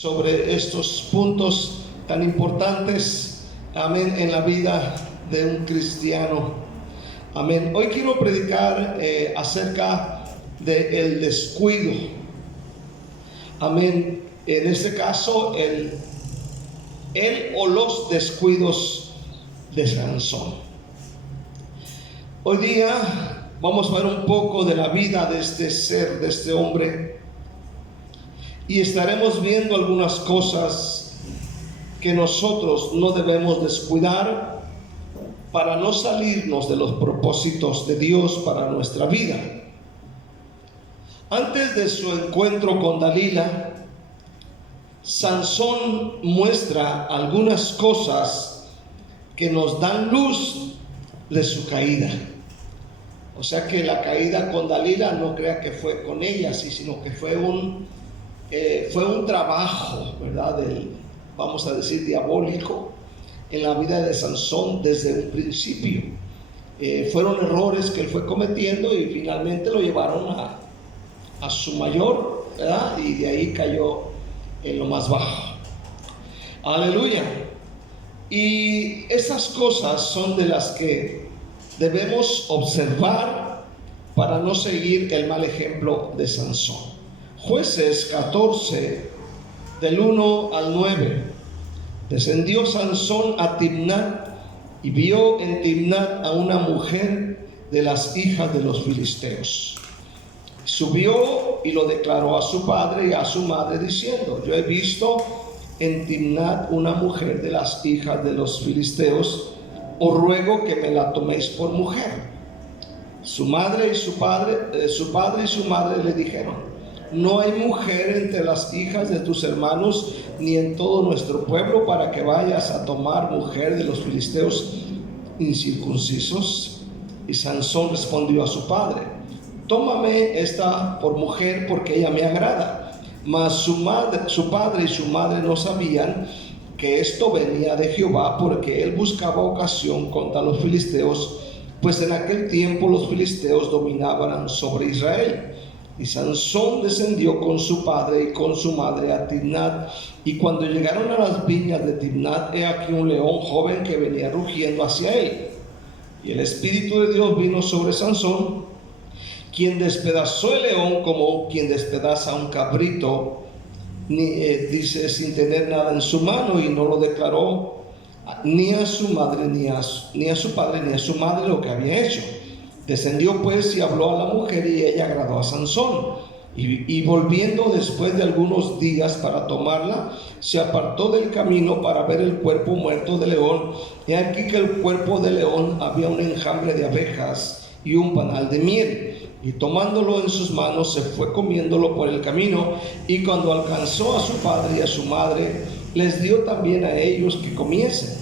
sobre estos puntos tan importantes, amén, en la vida de un cristiano, amén. Hoy quiero predicar acerca del descuido, amén. En este caso, el o los descuidos de Sansón. Hoy día vamos a ver un poco de la vida de este ser, de este hombre, y estaremos viendo algunas cosas que nosotros no debemos descuidar para no salirnos de los propósitos de Dios para nuestra vida. Antes de su encuentro con Dalila, Sansón muestra algunas cosas que nos dan luz de su caída. O sea que la caída con Dalila, no crea que fue con ella, sino que fue un trabajo, ¿verdad? Vamos a decir, diabólico en la vida de Sansón desde un principio. Fueron errores que él fue cometiendo y finalmente lo llevaron a su mayor, ¿verdad? Y de ahí cayó en lo más bajo. Aleluya. Y esas cosas son de las que debemos observar para no seguir el mal ejemplo de Sansón. Jueces 14, del 1 al 9. Descendió Sansón a Timnat y vio en Timnat a una mujer de las hijas de los filisteos. Subió y lo declaró a su padre y a su madre diciendo: yo he visto en Timnat una mujer de las hijas de los filisteos, os ruego que me la toméis por mujer. Su padre y su madre le dijeron: no hay mujer entre las hijas de tus hermanos ni en todo nuestro pueblo para que vayas a tomar mujer de los filisteos incircuncisos. Y Sansón respondió a su padre: tómame esta por mujer porque ella me agrada. Mas su padre y su madre no sabían que esto venía de Jehová, porque él buscaba ocasión contra los filisteos, pues en aquel tiempo los filisteos dominaban sobre Israel. Y Sansón descendió con su padre y con su madre a Timnat, y cuando llegaron a las viñas de Timnat, he aquí un león joven que venía rugiendo hacia él. Y el Espíritu de Dios vino sobre Sansón, quien despedazó el león como quien despedaza un cabrito, dice, sin tener nada en su mano, y no lo declaró ni a su madre, ni a su padre, ni a su madre lo que había hecho. Descendió pues y habló a la mujer, y ella agradó a Sansón. Y volviendo después de algunos días para tomarla, se apartó del camino para ver el cuerpo muerto del león. He aquí que el cuerpo del león había un enjambre de abejas y un panal de miel. Y tomándolo en sus manos, se fue comiéndolo por el camino. Y cuando alcanzó a su padre y a su madre, les dio también a ellos que comiesen.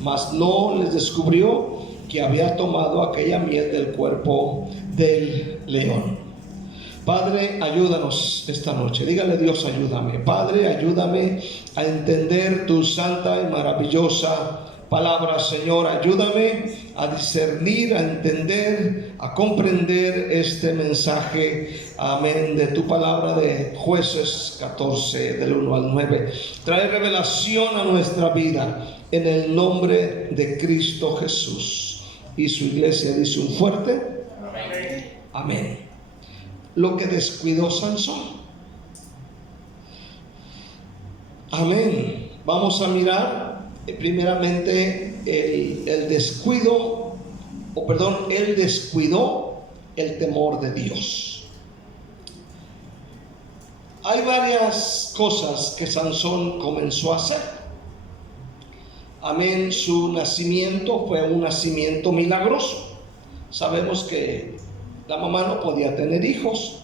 Mas no les descubrió que había tomado aquella miel del cuerpo del león. Padre, ayúdanos esta noche. Dígale: Dios, ayúdame. Padre, ayúdame a entender tu santa y maravillosa palabra. Señor, ayúdame a discernir, a entender, a comprender este mensaje, amén, de tu palabra de Jueces 14, del 1 al 9. Trae revelación a nuestra vida en el nombre de Cristo Jesús. Y su iglesia dice un fuerte amén. Amén. Lo que descuidó Sansón. Amén. Vamos a mirar primeramente él descuidó el temor de Dios. Hay varias cosas que Sansón comenzó a hacer. Amén. Su nacimiento fue un nacimiento milagroso. Sabemos que la mamá no podía tener hijos,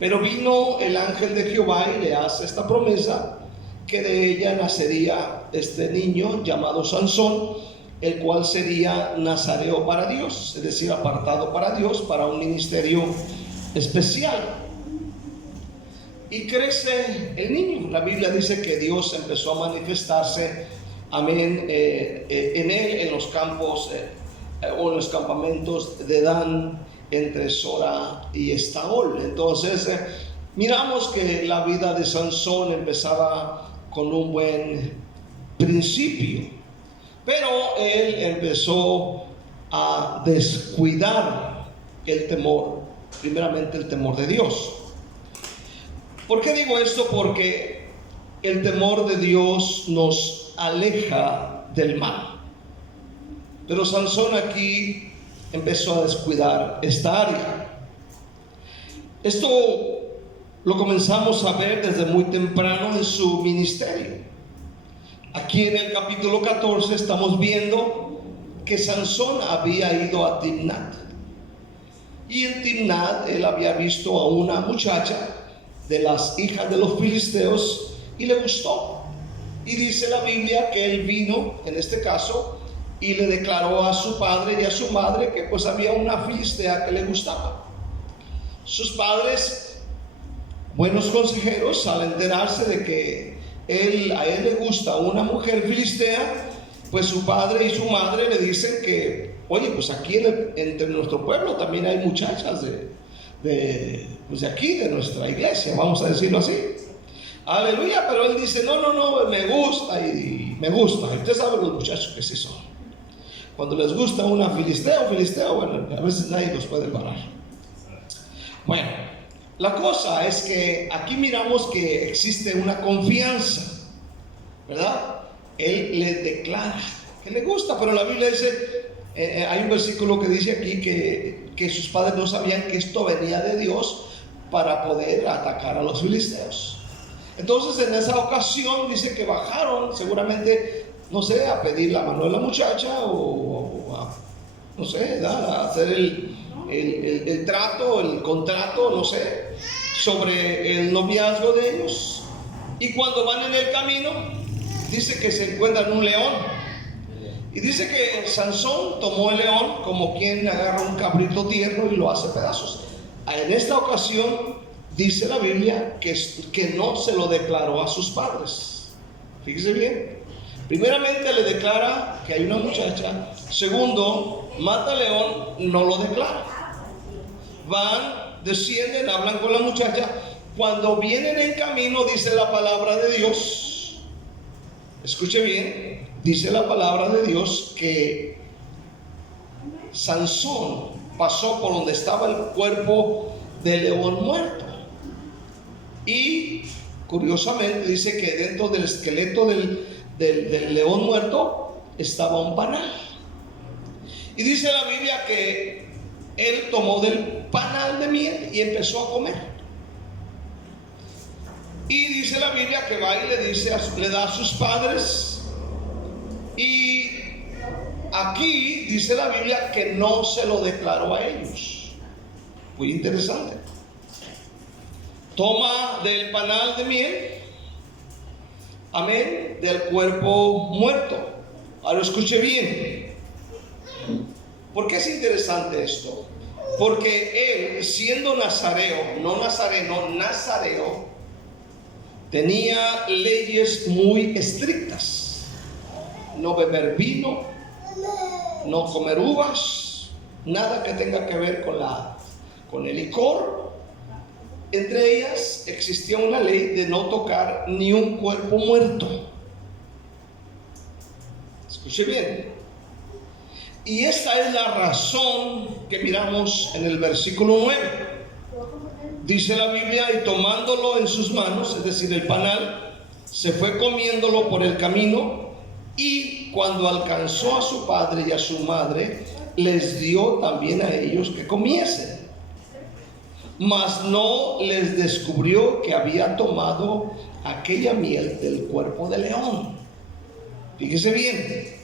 pero vino el ángel de Jehová y le hace esta promesa, que de ella nacería este niño llamado Sansón, el cual sería nazareo para Dios, es decir, apartado para Dios, para un ministerio especial. Y crece el niño. La Biblia dice que Dios empezó a manifestarse, amén, en él, en los campos o en los campamentos de Dan, entre Sora y Estaol. Entonces Miramos que la vida de Sansón empezaba con un buen principio, pero él empezó a descuidar el temor, primeramente el temor de Dios. ¿Por qué digo esto? Porque el temor de Dios nos aleja del mal. Pero Sansón aquí empezó a descuidar esta área. Esto lo comenzamos a ver desde muy temprano en su ministerio. Aquí en el capítulo 14 estamos viendo que Sansón había ido a Timnat. Y en Timnat él había visto a una muchacha de las hijas de los filisteos y le gustó. Y dice la Biblia que él vino, en este caso, y le declaró a su padre y a su madre que pues había una filistea que le gustaba. Sus padres, buenos consejeros, al enterarse de que a él le gusta una mujer filistea, pues su padre y su madre le dicen que, oye, pues aquí entre nuestro pueblo también hay muchachas pues de aquí, de nuestra iglesia, vamos a decirlo así. Aleluya, pero él dice, no, me gusta y me gusta. Y usted sabe los muchachos que sí son. Cuando les gusta una filisteo, bueno, a veces nadie los puede parar. Bueno, la cosa es que aquí miramos que existe una confianza, ¿verdad? Él le declara que le gusta, pero la Biblia dice, hay un versículo que dice aquí que sus padres no sabían que esto venía de Dios para poder atacar a los filisteos. Entonces en esa ocasión dice que bajaron seguramente, no sé, a pedir la mano de la muchacha o a, no sé, a hacer el trato, el contrato, no sé, sobre el noviazgo de ellos. Y cuando van en el camino, dice que se encuentran un león. Y dice que Sansón tomó el león como quien agarra un cabrito tierno y lo hace pedazos. En esta ocasión dice la Biblia que no se lo declaró a sus padres. Fíjese bien. Primeramente le declara que hay una muchacha. Segundo, mata al león, no lo declara. Van, descienden, hablan con la muchacha. Cuando vienen en camino, dice la palabra de Dios. Escuche bien, dice la palabra de Dios que Sansón pasó por donde estaba el cuerpo del león muerto. Y curiosamente dice que dentro del esqueleto del león muerto estaba un panal. Y dice la Biblia que él tomó del panal de miel y empezó a comer. Y dice la Biblia que va y le da a sus padres. Y aquí dice la Biblia que no se lo declaró a ellos. Muy interesante. Toma del panal de miel, amén, del cuerpo muerto. Ahora escuche bien. ¿Por qué es interesante esto? Porque él, siendo nazareo, no nazareno, nazareo, tenía leyes muy estrictas. No beber vino, no comer uvas, nada que tenga que ver con el licor. Entre ellas existía una ley de no tocar ni un cuerpo muerto. Escuche bien. Y esta es la razón que miramos en el versículo 9. Dice la Biblia, y tomándolo en sus manos, es decir, el panal, se fue comiéndolo por el camino, y cuando alcanzó a su padre y a su madre, les dio también a ellos que comiesen. Mas no les descubrió que había tomado aquella miel del cuerpo de león. Fíjese bien,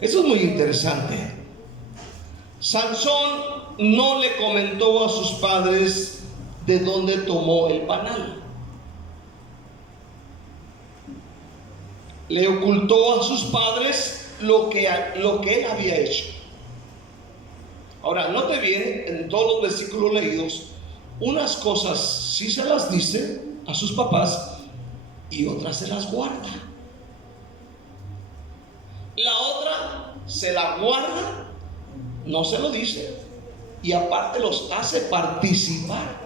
eso es muy interesante. Sansón no le comentó a sus padres de dónde tomó el panal. Le ocultó a sus padres lo que él había hecho. Ahora, note bien, en todos los versículos leídos, unas cosas sí se las dice a sus papás y otras se las guarda. La otra se la guarda, no se lo dice, y aparte los hace participar.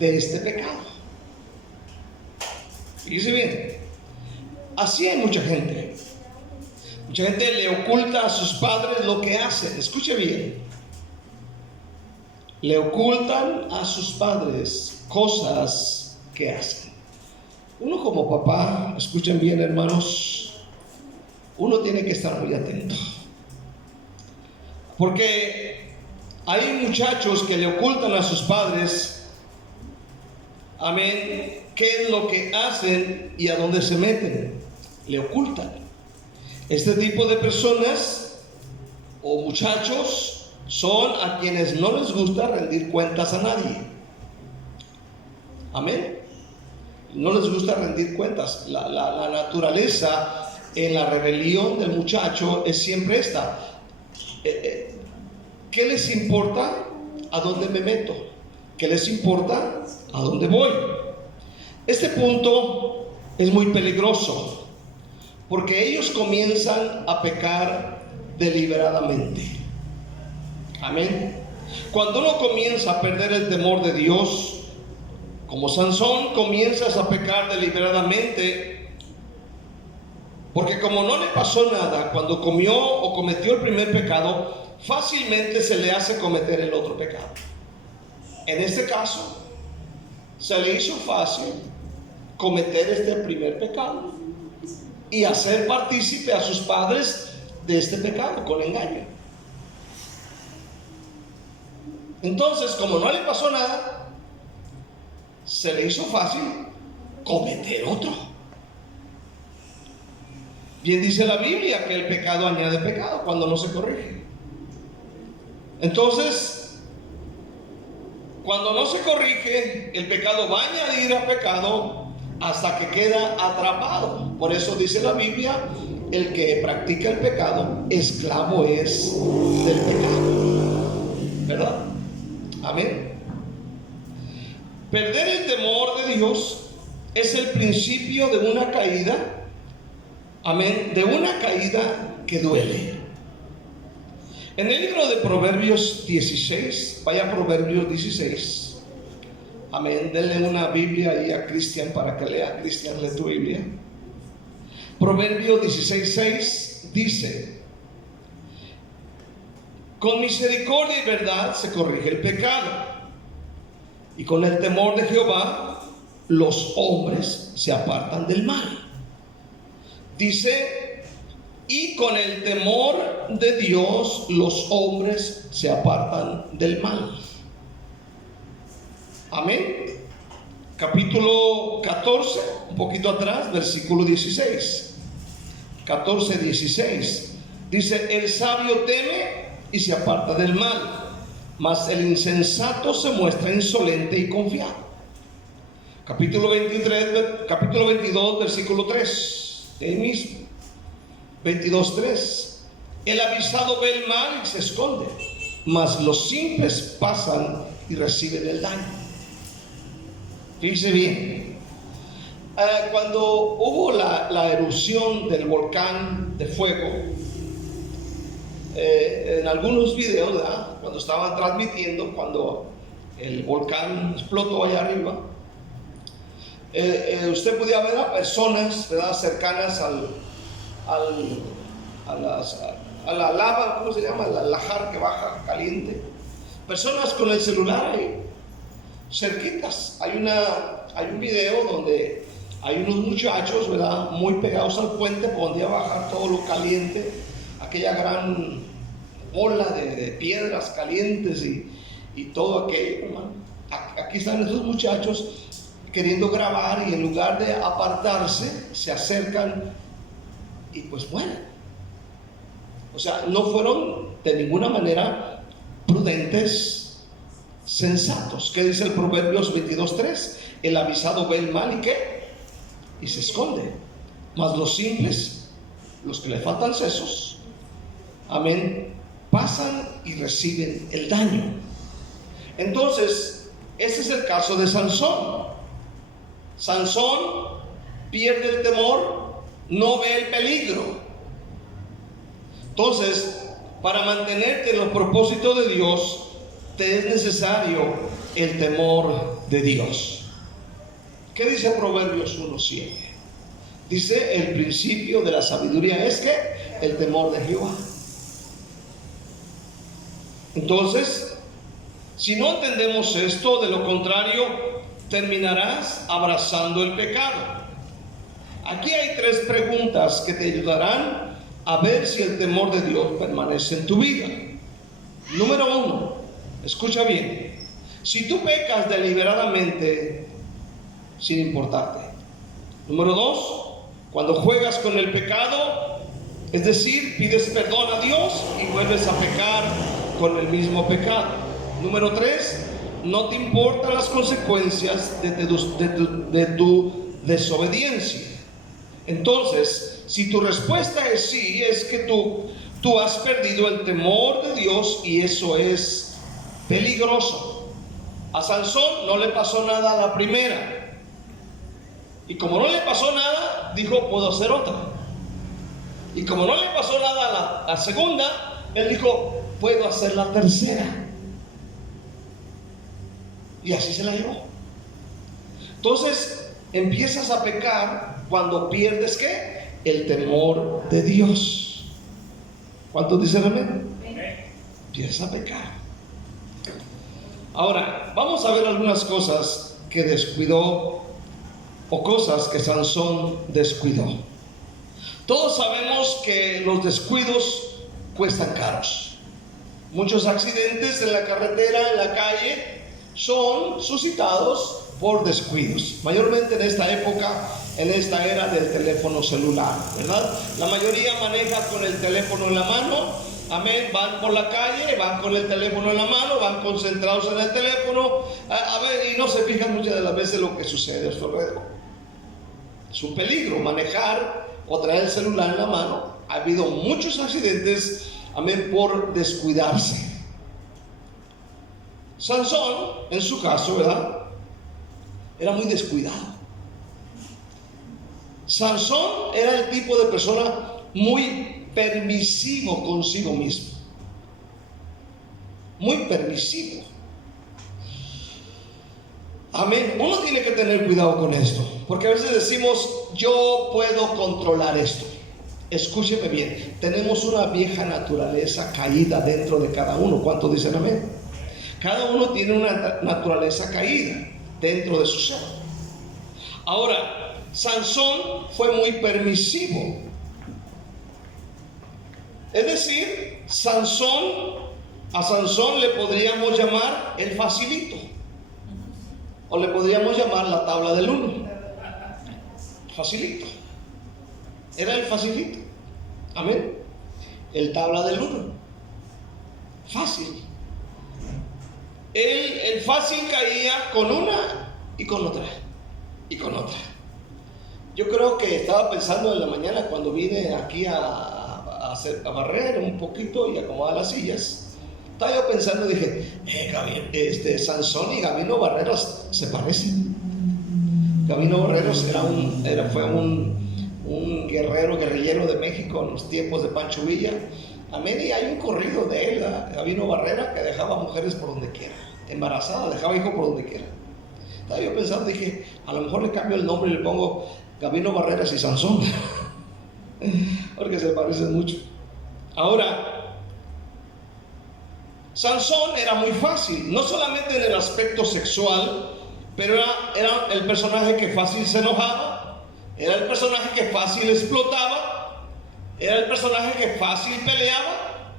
de este pecado. Fíjese bien, así hay mucha gente. Mucha gente le oculta a sus padres lo que hacen. Escuche bien. Le ocultan a sus padres cosas que hacen. Uno como papá, escuchen bien, hermanos, uno tiene que estar muy atento. Porque hay muchachos que le ocultan a sus padres, amén, qué es lo que hacen y a dónde se meten. Le ocultan. Este tipo de personas o muchachos son a quienes no les gusta rendir cuentas a nadie. Amén. No les gusta rendir cuentas. La naturaleza en la rebelión del muchacho es siempre esta. ¿Qué les importa a dónde me meto? ¿Qué les importa a dónde voy? Este punto es muy peligroso porque ellos comienzan a pecar deliberadamente. Amén. Cuando uno comienza a perder el temor de Dios, como Sansón, comienzas a pecar deliberadamente, porque como no le pasó nada cuando comió o cometió el primer pecado, fácilmente se le hace cometer el otro pecado. En este caso, se le hizo fácil cometer este primer pecado y hacer partícipe a sus padres de este pecado con engaño. Entonces, como no le pasó nada, se le hizo fácil cometer otro. Bien dice la Biblia que el pecado añade pecado cuando no se corrige. Entonces, cuando no se corrige, el pecado va a añadir a pecado hasta que queda atrapado. Por eso dice la Biblia, el que practica el pecado, esclavo es del pecado. ¿Verdad? Amén. Perder el temor de Dios es el principio de una caída. Amén. De una caída que duele. En el libro de Proverbios 16, vaya a Proverbios 16. Amén. Denle una Biblia ahí a Cristian para que lea. Cristian, lee tu Biblia. Proverbios 16:6 dice: con misericordia y verdad se corrige el pecado, y con el temor de Jehová los hombres se apartan del mal. Dice, y con el temor de Dios los hombres se apartan del mal. Amén. Capítulo 14, un poquito atrás, versículo 16. 14:16. Dice, el sabio teme y se aparta del mal, mas el insensato se muestra insolente y confiado. Capítulo 22, versículo 3, ahí mismo. 22:3. El avisado ve el mal y se esconde, mas los simples pasan y reciben el daño. Fíjense bien. Cuando hubo la erupción del volcán de fuego, en algunos videos, ¿verdad?, cuando estaban transmitiendo, cuando el volcán explotó allá arriba, usted podía ver a personas, ¿verdad?, cercanas a la lava, ¿cómo se llama? La lajar que baja caliente. Personas con el celular ahí, cerquitas. Hay un video donde hay unos muchachos, ¿verdad?, muy pegados al puente, por donde iba a bajar todo lo caliente, aquella gran ola de piedras calientes y todo aquello, hermano. Aquí están esos muchachos queriendo grabar, y en lugar de apartarse, se acercan y pues mueren. O sea, no fueron de ninguna manera prudentes, sensatos. ¿Qué dice el Proverbios 22:3? El avisado ve el mal y ¿qué? Y se esconde. Mas los simples, los que le faltan sesos, amén, pasan y reciben el daño. Entonces, este es el caso de Sansón. Sansón pierde el temor, no ve el peligro. Entonces, para mantenerte en los propósitos de Dios, te es necesario el temor de Dios. ¿Qué dice Proverbios 1:7? Dice: el principio de la sabiduría es que el temor de Jehová. Entonces, si no entendemos esto, de lo contrario, terminarás abrazando el pecado. Aquí hay 3 preguntas que te ayudarán a ver si el temor de Dios permanece en tu vida. Número 1, escucha bien: si tú pecas deliberadamente sin importarte. Número 2, cuando juegas con el pecado, es decir, pides perdón a Dios y vuelves a pecar con el mismo pecado. Número 3, no te importan las consecuencias de tu desobediencia. Entonces, si tu respuesta es sí, es que tú has perdido el temor de Dios, y eso es peligroso. A Sansón no le pasó nada a la primera, y como no le pasó nada, dijo: puedo hacer otra. Y como no le pasó nada a la segunda, él dijo: puedo hacer la tercera. Y así se la llevó. Entonces empiezas a pecar cuando pierdes ¿qué? El temor de Dios. ¿Cuántos dicen amén? Empiezas a pecar. Ahora, vamos a ver algunas cosas que descuidó, o cosas que Sansón descuidó. Todos sabemos que los descuidos cuestan caros. Muchos accidentes en la carretera, en la calle, son suscitados por descuidos, mayormente en esta época, en esta era del teléfono celular, ¿verdad? La mayoría maneja con el teléfono en la mano, amén, van por la calle, van con el teléfono en la mano, van concentrados en el teléfono, y no se fijan muchas de las veces lo que sucede a su alrededor. Es un peligro manejar o traer el celular en la mano. Ha habido muchos accidentes, amén, por descuidarse. Sansón, en su caso, ¿verdad?, era muy descuidado. Sansón era el tipo de persona muy permisivo consigo mismo. Muy permisivo. Amén. Uno tiene que tener cuidado con esto, porque a veces decimos: yo puedo controlar esto. Escúcheme bien, tenemos una vieja naturaleza caída dentro de cada uno. ¿Cuántos dicen amén? Cada uno tiene una naturaleza caída dentro de su ser. Ahora, Sansón fue muy permisivo. Es decir, a Sansón le podríamos llamar el facilito, o le podríamos llamar la tabla del 1. Facilito. Era el facilito. Amén. El tabla del 1. Fácil. El fácil caía con una y con otra. Y con otra. Yo creo que estaba pensando en la mañana cuando vine aquí a barrer un poquito y acomodar las sillas. Estaba yo pensando y dije: Sansón y Gabino Barreros se parecen. Gabino Barreros fue un guerrillero de México en los tiempos de Pancho Villa. Amén. Y hay un corrido de él, Gabino Barrera, que dejaba mujeres por donde quiera, embarazada, dejaba hijos por donde quiera. Estaba yo pensando, dije: a lo mejor le cambio el nombre y le pongo Gabino Barreras y Sansón, porque se parecen mucho. Ahora, Sansón era muy fácil, no solamente en el aspecto sexual, pero era el personaje que fácil se enojaba, era el personaje que fácil explotaba, era el personaje que fácil peleaba.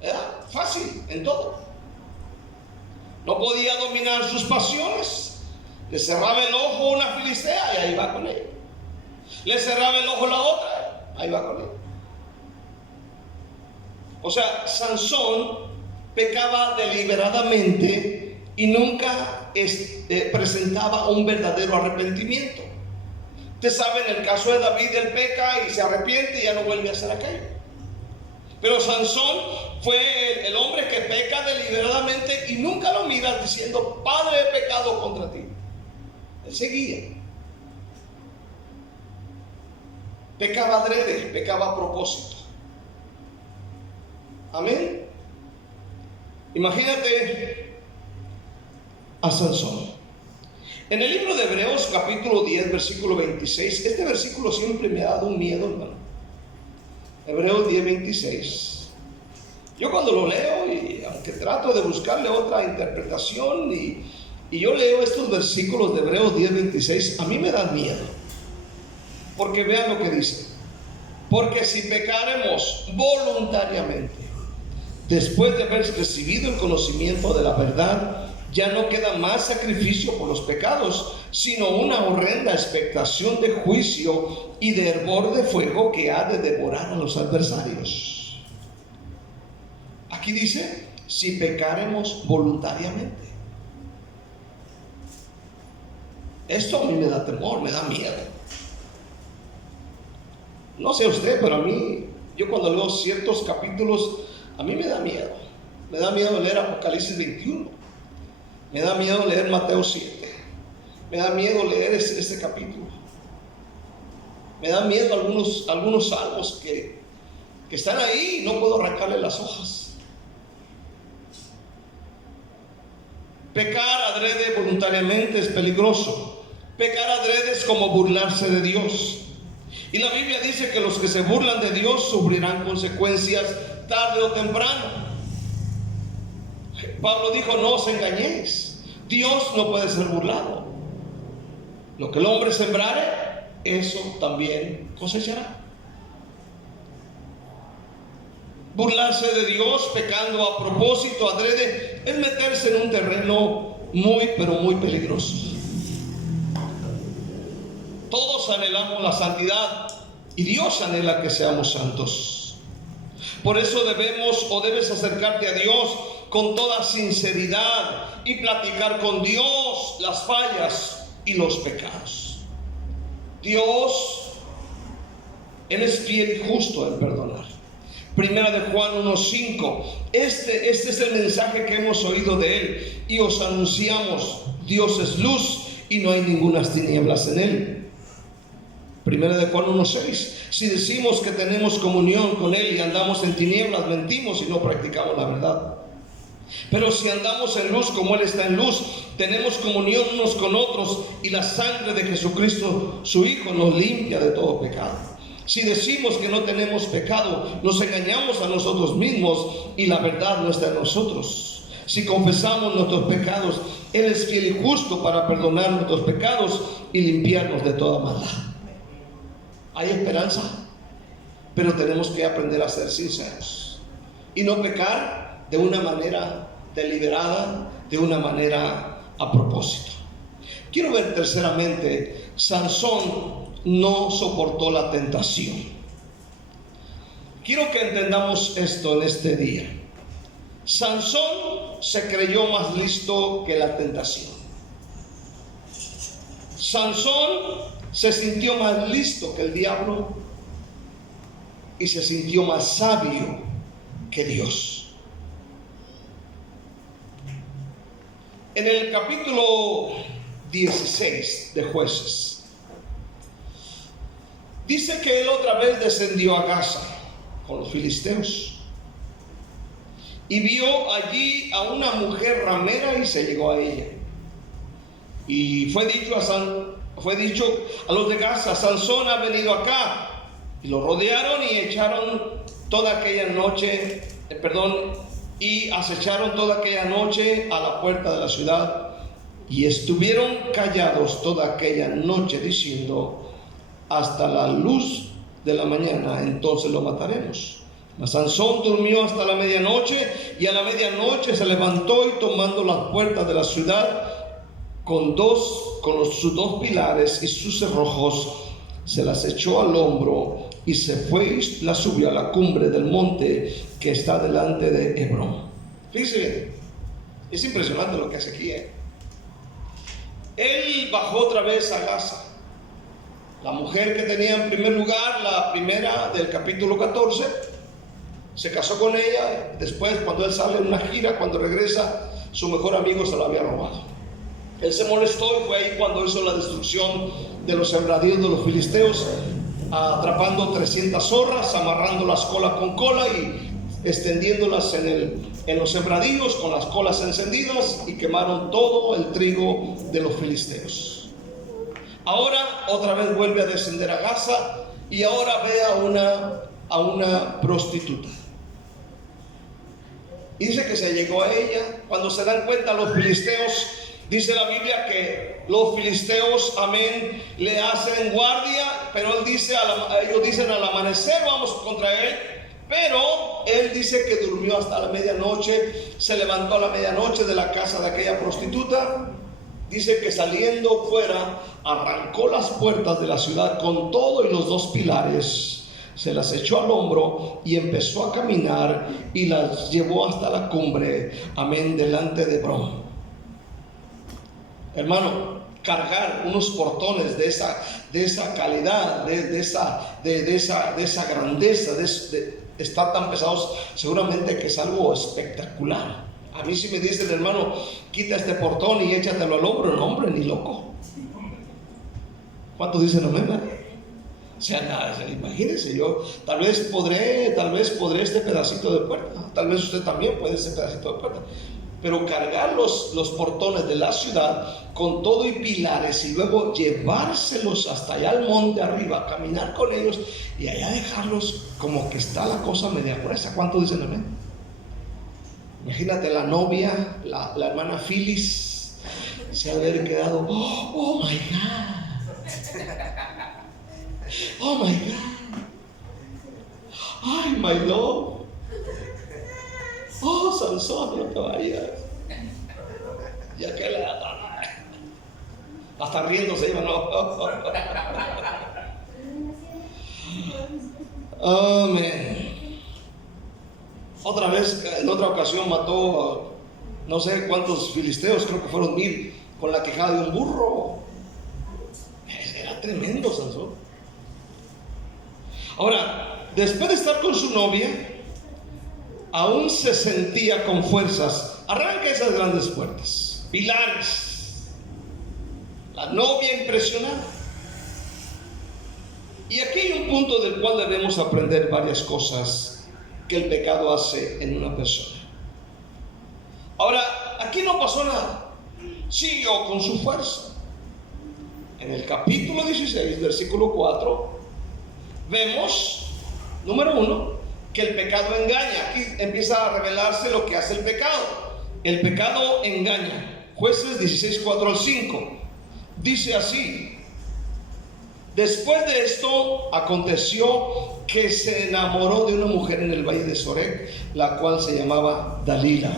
Era fácil en todo. No podía dominar sus pasiones. Le cerraba el ojo a una filistea y ahí va con ella. Le cerraba el ojo a la otra, ahí va con ella. O sea, Sansón pecaba deliberadamente y nunca presentaba un verdadero arrepentimiento. Usted sabe, en el caso de David, él peca y se arrepiente y ya no vuelve a hacer aquello. Pero Sansón fue el hombre que peca deliberadamente y nunca lo miras diciendo: Padre, he pecado contra ti. Él seguía. Pecaba adrede, pecaba a propósito. Amén. Imagínate a Sansón. En el libro de Hebreos capítulo 10 versículo 26, este versículo siempre me ha dado un miedo, hermano. Hebreos 10, 26. Yo cuando lo leo, y aunque trato de buscarle otra interpretación, y yo leo estos versículos de Hebreos 10, 26, a mí me da miedo. Porque vean lo que dice: porque si pecaremos voluntariamente, después de haber recibido el conocimiento de la verdad, ya no queda más sacrificio por los pecados, sino una horrenda expectación de juicio y de hervor de fuego que ha de devorar a los adversarios. Aquí dice: si pecaremos voluntariamente. Esto a mí me da temor, me da miedo. No sé usted, pero a mí, yo cuando leo ciertos capítulos, a mí me da miedo. Me da miedo leer Apocalipsis 21. Me da miedo leer Mateo 7. Me da miedo leer este capítulo. Me da miedo algunos salmos que están ahí y no puedo arrancarle las hojas. Pecar adrede voluntariamente es peligroso. Pecar adrede es como burlarse de Dios. Y la Biblia dice que los que se burlan de Dios sufrirán consecuencias tarde o temprano. Pablo dijo: no os engañéis, Dios no puede ser burlado. Lo que el hombre sembrare, eso también cosechará. Burlarse de Dios pecando a propósito, adrede, es meterse en un terreno muy, pero muy peligroso. Todos anhelamos la santidad y Dios anhela que seamos santos. Por eso debes acercarte a Dios con toda sinceridad y platicar con Dios las fallas y los pecados. Dios, Él es fiel y justo en perdonar. Primera de Juan 1:5. Este es el mensaje que hemos oído de Él y os anunciamos: Dios es luz y no hay ningunas tinieblas en Él. Primera de Juan 1:6. Si decimos que tenemos comunión con Él y andamos en tinieblas, mentimos y no practicamos la verdad. Pero si andamos en luz como Él está en luz, tenemos comunión unos con otros, y la sangre de Jesucristo, su Hijo, nos limpia de todo pecado. Si decimos que no tenemos pecado, nos engañamos a nosotros mismos y la verdad no está en nosotros. Si confesamos nuestros pecados, Él es fiel y justo para perdonar nuestros pecados y limpiarnos de toda maldad. Hay esperanza, pero tenemos que aprender a ser sinceros y no pecar de una manera deliberada, de una manera a propósito. Quiero ver terceramente, Sansón no soportó la tentación. Quiero que entendamos esto en este día. Sansón se creyó más listo que la tentación. Sansón se sintió más listo que el diablo y se sintió más sabio que Dios. En el capítulo 16 de Jueces, dice que él otra vez descendió a Gaza con los filisteos y vio allí a una mujer ramera y se llegó a ella. Y fue dicho a los de Gaza: Sansón ha venido acá. Y lo rodearon y echaron toda aquella noche, y acecharon toda aquella noche a la puerta de la ciudad, y estuvieron callados toda aquella noche, diciendo: hasta la luz de la mañana, entonces lo mataremos. Mas Sansón durmió hasta la medianoche, y a la medianoche se levantó y tomando las puertas de la ciudad con sus dos pilares y sus cerrojos, se las echó al hombro y se fue y la subió a la cumbre del monte que está delante de Hebrón. Fíjense, es impresionante lo que hace aquí. Él bajó otra vez a Gaza. La mujer que tenía en primer lugar, la primera del capítulo 14, se casó con ella. Después, cuando él sale en una gira, cuando regresa, su mejor amigo se lo había robado. Él se molestó y fue ahí cuando hizo la destrucción de los sembradíos de los filisteos, atrapando 300 zorras, amarrando las colas con cola y extendiéndolas en los sembradíos con las colas encendidas, y quemaron todo el trigo de los filisteos. Ahora otra vez vuelve a descender a Gaza, y ahora ve a una prostituta. Y dice que se llegó a ella. Cuando se dan cuenta los filisteos, dice la Biblia que los filisteos, amén, le hacen guardia, pero él dice, ellos dicen al amanecer vamos contra él. Pero él dice que durmió hasta la medianoche, se levantó a la medianoche de la casa de aquella prostituta. Dice que saliendo fuera, arrancó las puertas de la ciudad con todo y los 2 pilares, se las echó al hombro y empezó a caminar y las llevó hasta la cumbre, amén, delante de Hebrón. Hermano, cargar unos portones de esa calidad, de esa grandeza, estar tan pesados, seguramente que es algo espectacular. A mí si me dicen, hermano, quita este portón y échatelo al hombro, no, hombre, ni loco. ¿Cuántos dicen amén? O sea, nada, imagínense, yo tal vez podré este pedacito de puerta, tal vez usted también puede ese pedacito de puerta, pero cargar los portones de la ciudad con todo y pilares y luego llevárselos hasta allá al monte arriba, caminar con ellos y allá dejarlos, como que está la cosa media gruesa. ¿Cuántos dicen amén? Imagínate la novia, la hermana Phyllis, se haber quedado, oh my God, oh my God, ay my Lord, oh Sansón, no te vayas, ya que hasta riéndose iba, no. Amén. Otra vez, en otra ocasión mató no sé cuántos filisteos, creo que fueron 1000, con la quejada de un burro. Era tremendo Sansón. Ahora, después de estar con su novia, aún se sentía con fuerzas. Arranca esas grandes puertas, pilares, la novia impresionada. Y aquí hay un punto del cual debemos aprender varias cosas que el pecado hace en una persona. Ahora, aquí no pasó nada, siguió con su fuerza. En el capítulo 16, versículo 4, vemos, número 1, que el pecado engaña. Aquí empieza a revelarse lo que hace el pecado. El pecado engaña. Jueces 16, 4 al 5, dice así: después de esto aconteció que se enamoró de una mujer en el valle de Sorek, la cual se llamaba Dalila.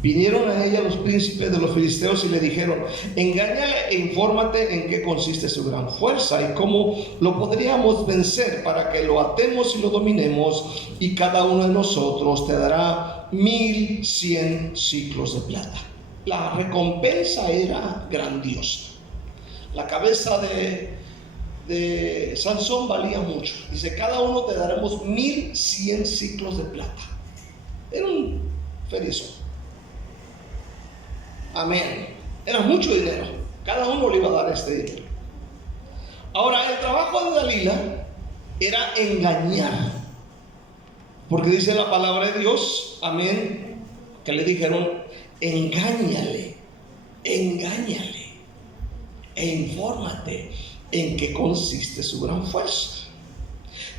Vinieron a ella los príncipes de los filisteos y le dijeron: engáñale e infórmate en qué consiste su gran fuerza y cómo lo podríamos vencer, para que lo atemos y lo dominemos, y cada uno de nosotros te dará 1100 siclos de plata. La recompensa era grandiosa. La cabeza de Sansón valía mucho. Dice: cada uno te daremos 1100 siclos de plata. Era un ferizón. Amén. Era mucho dinero. Cada uno le iba a dar este dinero. Ahora, el trabajo de Dalila era engañar, porque dice la palabra de Dios, amén, que le dijeron: engáñale e infórmate en qué consiste su gran fuerza.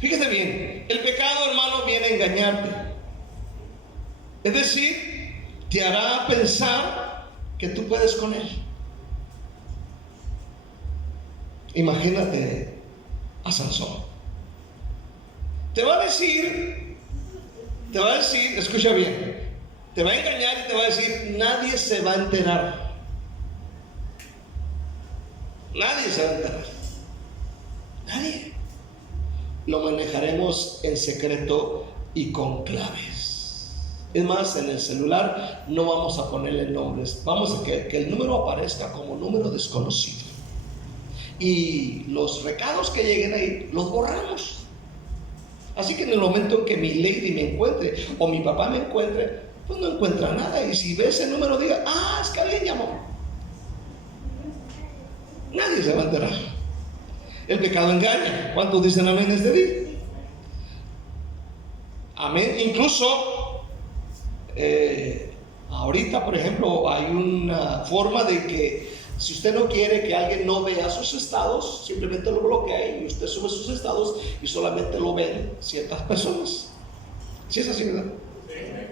Fíjate bien, el pecado, hermano, viene a engañarte. Es decir, te hará pensar que tú puedes con él. Imagínate a Sansón. Te va a decir, escucha bien, te va a engañar y te va a decir: nadie se va a enterar. Nadie se va a enterar. Nadie. Lo manejaremos en secreto y con claves. Es más, en el celular no vamos a ponerle nombres. Vamos a que el número aparezca como número desconocido. Y los recados que lleguen ahí los borramos. Así que en el momento en que mi lady me encuentre o mi papá me encuentre, pues no encuentra nada. Y si ve ese número, diga: ah, es que alguien llamó. Nadie se va a enterar. El pecado engaña. ¿Cuántos dicen amén este día? Amén. Incluso Ahorita, por ejemplo, hay una forma de que si usted no quiere que alguien no vea sus estados, simplemente lo bloquea y usted sube sus estados y solamente lo ven ciertas personas. ¿Sí es así, verdad?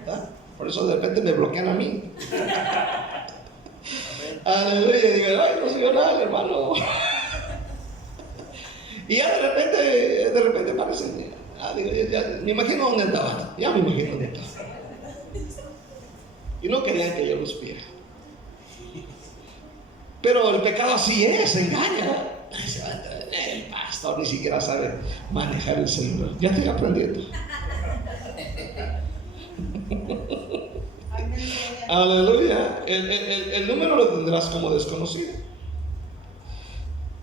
¿Ah? Por eso de repente me bloquean a mí. Aleluya, digo, ay, no soy nada, hermano. Y ya de repente aparecen. Digo, ya, me imagino dónde andaban. Ya me imagino dónde andaban. Y no querían que yo los viera. Pero el pecado así es, engaña. El pastor ni siquiera sabe manejar el celular. Ya estoy aprendiendo. Aleluya. El número lo tendrás como desconocido.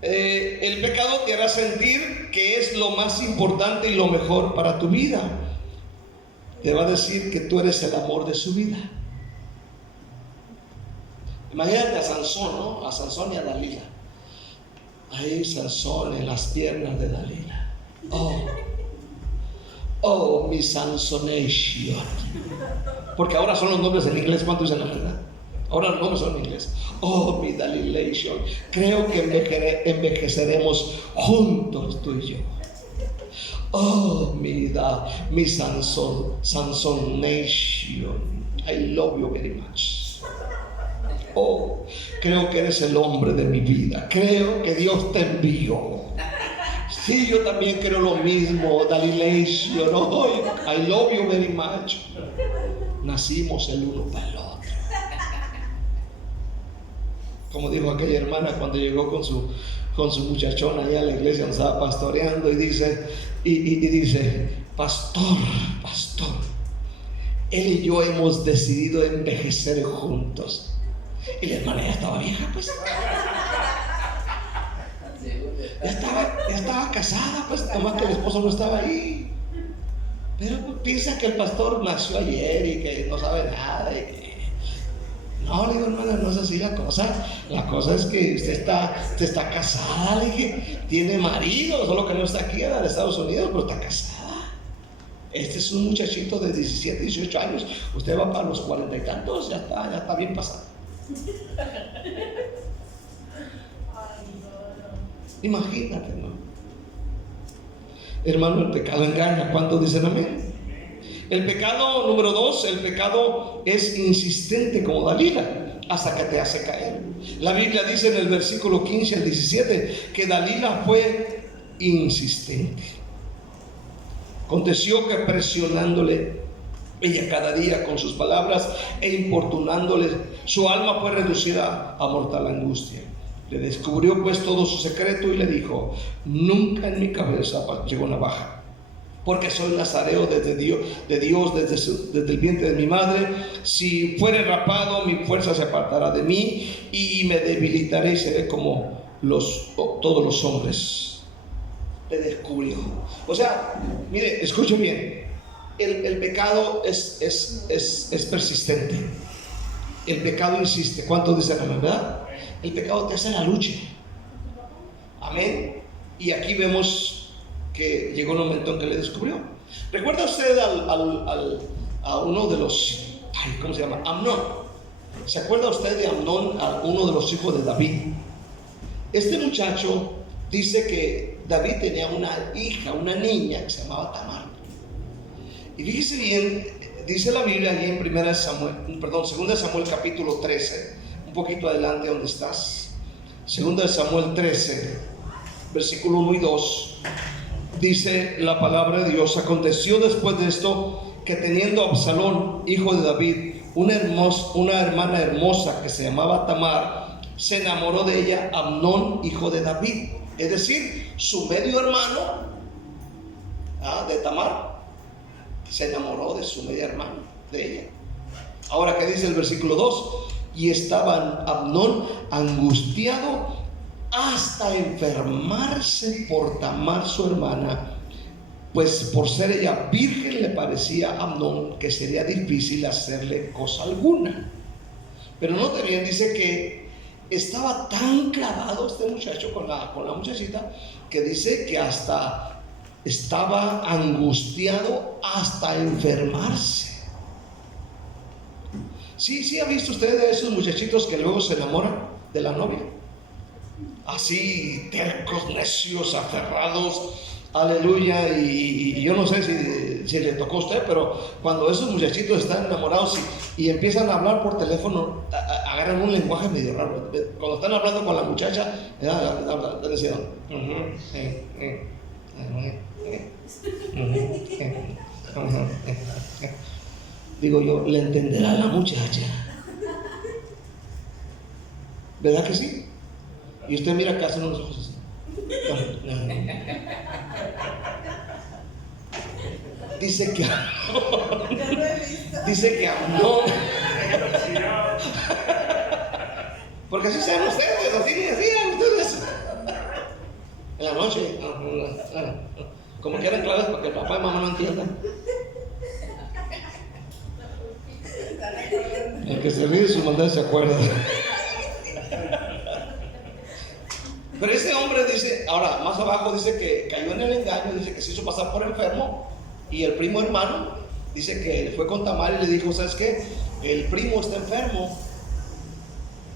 El pecado te hará sentir que es lo más importante y lo mejor para tu vida. Te va a decir que tú eres el amor de su vida. Imagínate a Sansón, ¿no? A Sansón y a Dalila. Ahí Sansón en las piernas de Dalila. Oh, mi Sansonation. Porque ahora son los nombres en inglés. ¿Cuánto dicen la verdad? Ahora los nombres son en inglés. Oh, mi Dalilation. Creo que envejeceremos juntos tú y yo. Oh, mi Sansonation. I love you very much. Oh, creo que eres el hombre de mi vida. Creo que Dios te envió. Sí, yo también creo lo mismo. Dalilation. Oh, I love you very much. Nacimos el uno para el otro. Como dijo aquella hermana cuando llegó con su muchachona allá a la iglesia, donde estaba pastoreando, y dice, pastor, él y yo hemos decidido envejecer juntos. Y la hermana ya estaba vieja, pues. Ya estaba casada, pues, nomás que el esposo no estaba ahí. Pero pues, piensa que el pastor nació ayer y que no sabe nada. No, le digo, hermana, no es así la cosa. La cosa es que usted está casada, le dije, tiene marido, solo que no está aquí en Estados Unidos, pero está casada. Este es un muchachito de 17, 18 años. Usted va para los 40 y tantos, ya está bien pasado. Imagínate, ¿no? Hermano, el pecado engaña. ¿Cuántos dicen amén? El pecado número 2, el pecado es insistente como Dalila, hasta que te hace caer. La Biblia dice en el versículo 15 al 17 que Dalila fue insistente. Aconteció que presionándole ella cada día con sus palabras e importunándole, su alma fue reducida a mortal angustia. Le descubrió pues todo su secreto y le dijo: nunca en mi cabeza llegó navaja, porque soy nazareo desde Dios, desde el vientre de mi madre. Si fuere rapado, mi fuerza se apartará de mí y me debilitaré y seré como todos los hombres. Le descubrió. O sea, mire, escuche bien. El pecado es persistente. El pecado insiste. ¿Cuántos dicen la verdad? El pecado te hace la lucha. Amén. Y aquí vemos que llegó el momento en que le descubrió. ¿Recuerda usted a uno de los, ¿cómo se llama? Amnón. ¿Se acuerda usted de Amnón, a uno de los hijos de David? Este muchacho dice que David tenía una hija, una niña que se llamaba Tamar. Y fíjese bien, dice la Biblia allí en 2 Samuel capítulo 13, un poquito adelante donde estás. 2 Samuel 13, versículo 1 y 2. Dice la palabra de Dios: aconteció después de esto que teniendo Absalón, hijo de David, una hermana hermosa que se llamaba Tamar, se enamoró de ella Amnón, hijo de David. Es decir, su medio hermano de Tamar se enamoró de su media hermana, de ella. Ahora, ¿qué dice el versículo 2? Y estaba Amnón angustiado hasta enfermarse por Tamar su hermana, pues por ser ella virgen le parecía a Amnón que sería difícil hacerle cosa alguna. Pero note bien, dice que estaba tan clavado este muchacho con la muchachita, que dice que hasta estaba angustiado hasta enfermarse. Sí, ¿ha visto usted de esos muchachitos que luego se enamoran de la novia? Así, tercos, necios, aferrados, aleluya. Y yo no sé si le tocó a usted, pero cuando esos muchachitos están enamorados y empiezan a hablar por teléfono, agarran un lenguaje medio raro. Cuando están hablando con la muchacha, decían, digo yo, ¿le entenderá la muchacha? ¿Verdad que sí? Y usted mira que hacen unos ojos así. Dice que Amnón, porque así sean ustedes, así decían ustedes en la noche, como quieran claves para que el papá y mamá no entiendan. El que se ríe de su maldad se acuerda. Pero este hombre dice, ahora más abajo dice que cayó en el engaño, dice que se hizo pasar por enfermo, y el primo hermano dice que fue con Tamar y le dijo, ¿sabes qué? El primo está enfermo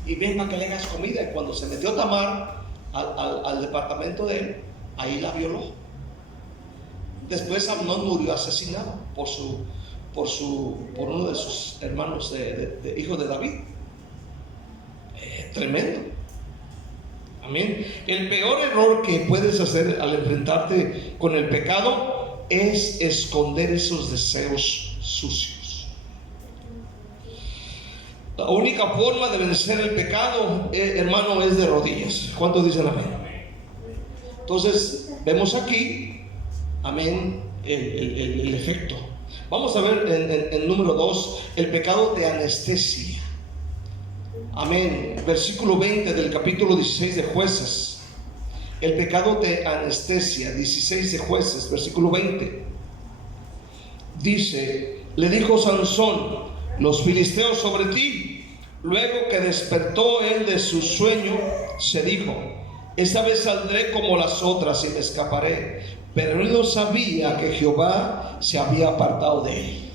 y ven para que le hagas comida. Y cuando se metió Tamar al departamento de él, ahí la violó. Después Amnón murió asesinado por uno de sus hermanos hijos de David. Tremendo. Amén. El peor error que puedes hacer al enfrentarte con el pecado es esconder esos deseos sucios. La única forma de vencer el pecado, hermano, es de rodillas. ¿Cuántos dicen amén? Entonces, vemos aquí, amén, el efecto. Vamos a ver en número 2, el pecado de anestesia. Amén. Versículo 20 del capítulo 16 de Jueces. El pecado de anestesia, 16 de Jueces, versículo 20. Dice, le dijo Sansón, los filisteos sobre ti. Luego que despertó él de su sueño, se dijo, esta vez saldré como las otras y me escaparé. Pero él no sabía que Jehová se había apartado de él.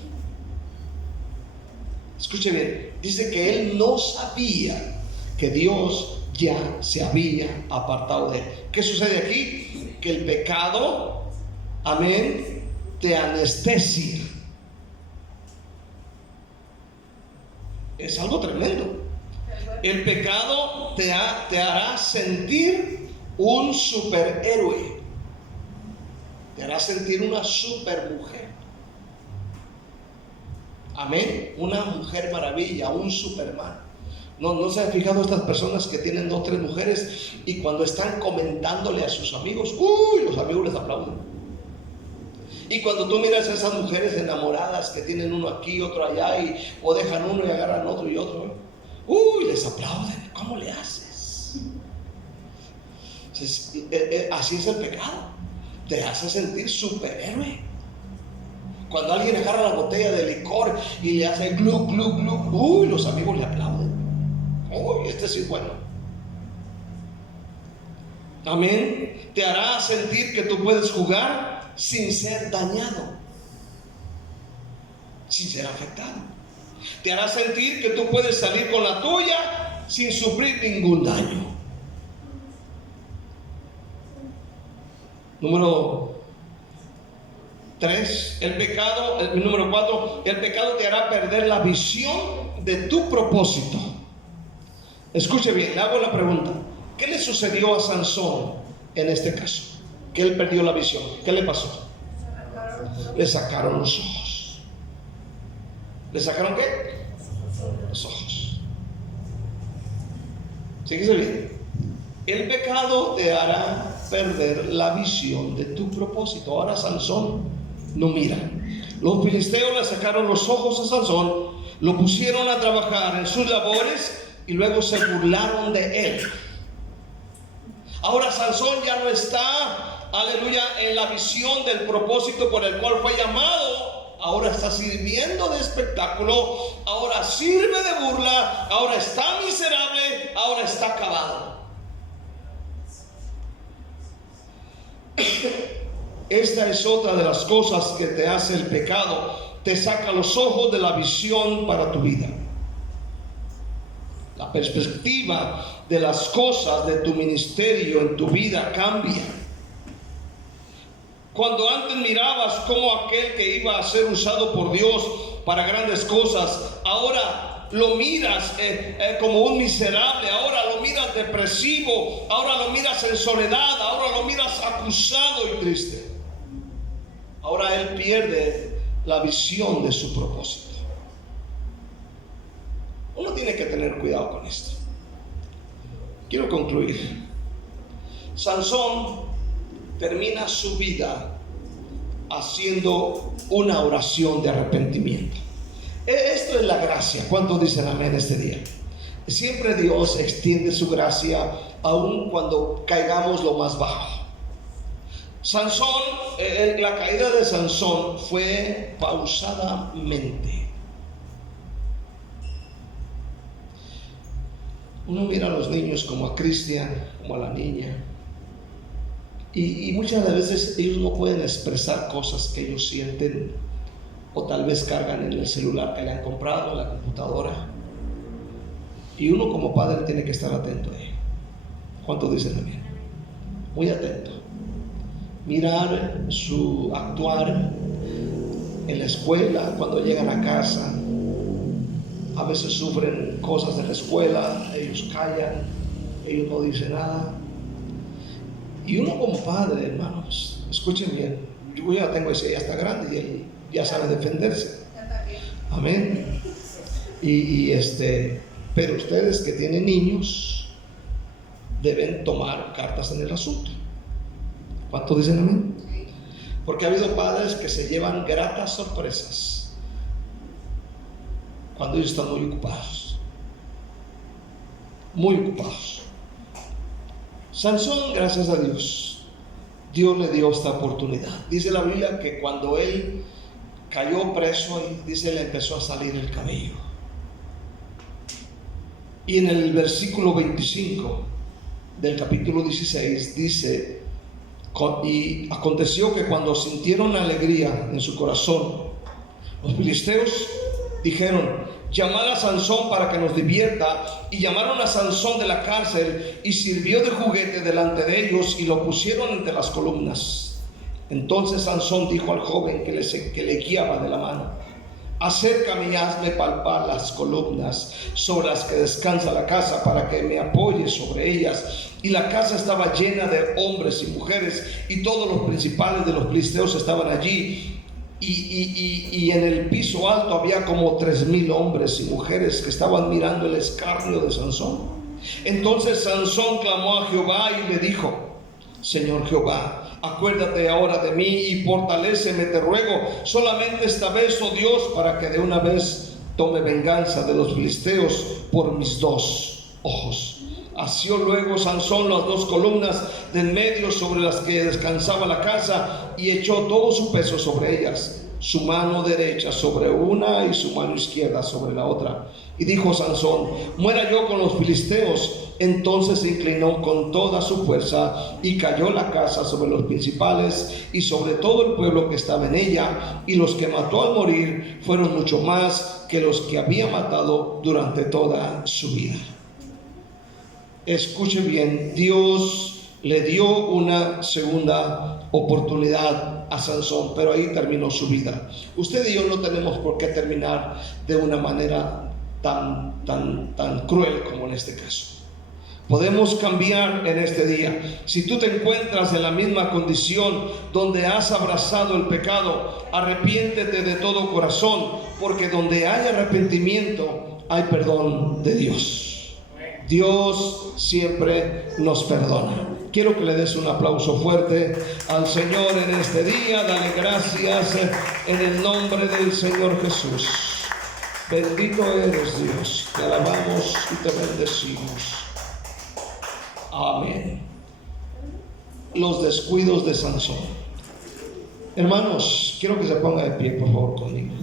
Escuche bien, dice que él no sabía que Dios ya se había apartado de él. ¿Qué sucede aquí? Que el pecado, amén, te anestesia. Es algo tremendo. El pecado te hará sentir un superhéroe. Te hará sentir una supermujer. Amén. Una mujer maravilla, un Superman. No se han fijado estas personas que tienen 2 o 3 mujeres y cuando están comentándole a sus amigos, los amigos les aplauden. Y cuando tú miras a esas mujeres enamoradas que tienen uno aquí, otro allá, o dejan uno y agarran otro y otro, les aplauden. ¿Cómo le haces? Entonces, así es el pecado. Te hace sentir superhéroe. Cuando alguien agarra la botella de licor y le hace glu, glu, glu, los amigos le aplauden. Este sí es bueno. Amén. Te hará sentir que tú puedes jugar sin ser dañado, sin ser afectado. Te hará sentir que tú puedes salir con la tuya sin sufrir ningún daño. Número 3, número 4, el pecado te hará perder la visión de tu propósito. Escuche bien, le hago la pregunta. ¿Qué le sucedió a Sansón en este caso? Que él perdió la visión. ¿Qué le pasó? Le sacaron los ojos. ¿Le sacaron qué? Los ojos. Síguese bien. El pecado te hará perder la visión de tu propósito. Ahora Sansón no mira. Los filisteos le sacaron los ojos a Sansón, lo pusieron a trabajar en sus labores y luego se burlaron de él. Ahora Sansón ya no está, aleluya, en la visión del propósito por el cual fue llamado. Ahora está sirviendo de espectáculo, ahora sirve de burla, ahora está miserable, ahora está acabado. Esta es otra de las cosas que te hace el pecado. Te saca los ojos de la visión para tu vida. la perspectiva de las cosas de tu ministerio en tu vida cambia. Cuando antes mirabas como aquel que iba a ser usado por Dios para grandes cosas, ahora lo miras como un miserable, ahora lo miras depresivo, ahora lo miras en soledad, ahora lo miras acusado y triste. Ahora él pierde la visión de su propósito. Uno tiene que tener cuidado con esto. Quiero concluir. Sansón termina su vida haciendo una oración de arrepentimiento. Esto es la gracia. ¿Cuántos dicen amén este día? Siempre Dios extiende su gracia aun cuando caigamos lo más bajo. Sansón, la caída de Sansón fue pausadamente. Uno mira a los niños como a Cristian, como a la niña, y muchas de veces ellos no pueden expresar cosas que ellos sienten, o tal vez cargan en el celular que le han comprado, en la computadora, y uno como padre tiene que estar atento a ello. ¿Cuántos dicen amén? Muy atento. Mirar su actuar en la escuela, cuando llegan a casa. A veces sufren cosas de la escuela, ellos callan, ellos no dicen nada. Y uno como padre, hermanos, escuchen bien, yo ya tengo ese, ya está grande y él ya sabe defenderse. Amén. Pero ustedes que tienen niños deben tomar cartas en el asunto. ¿Cuántos dicen amén? Porque ha habido padres que se llevan gratas sorpresas cuando ellos están muy ocupados. Muy ocupados. Sansón, gracias a Dios, Dios le dio esta oportunidad. Dice la Biblia que cuando él cayó preso, dice, le empezó a salir el cabello. Y en el versículo 25 del capítulo 16 dice: y aconteció que cuando sintieron alegría en su corazón, los filisteos dijeron: llamad a Sansón para que nos divierta. Y llamaron a Sansón de la cárcel, y sirvió de juguete delante de ellos, y lo pusieron entre las columnas. Entonces Sansón dijo al joven que le guiaba de la mano: acércame y hazme palpar las columnas sobre las que descansa la casa, para que me apoye sobre ellas. Y la casa estaba llena de hombres y mujeres, y todos los principales de los filisteos estaban allí. Y en el piso alto había como 3,000 hombres y mujeres que estaban mirando el escarnio de Sansón. Entonces Sansón clamó a Jehová y le dijo: Señor Jehová, acuérdate ahora de mí y fortaléceme, te ruego, solamente esta vez, oh Dios, para que de una vez tome venganza de los filisteos por mis 2 ojos. Asió luego Sansón las 2 columnas de en medio sobre las que descansaba la casa, y echó todo su peso sobre ellas, su mano derecha sobre una y su mano izquierda sobre la otra. Y dijo Sansón: muera yo con los filisteos. Entonces se inclinó con toda su fuerza, y cayó la casa sobre los principales y sobre todo el pueblo que estaba en ella, y los que mató al morir fueron mucho más que los que había matado durante toda su vida. Escuche bien, Dios le dio una segunda oportunidad a Sansón, pero ahí terminó su vida. Usted y yo no tenemos por qué terminar de una manera tan cruel como en este caso. Podemos cambiar en este día. Si tú te encuentras en la misma condición donde has abrazado el pecado, arrepiéntete de todo corazón, porque donde hay arrepentimiento hay perdón de Dios. Dios siempre nos perdona. Quiero que le des un aplauso fuerte al Señor en este día. Dale gracias en el nombre del Señor Jesús. Bendito eres, Dios. Te alabamos y te bendecimos. Amén. Los descuidos de Sansón. Hermanos, quiero que se ponga de pie, por favor, conmigo.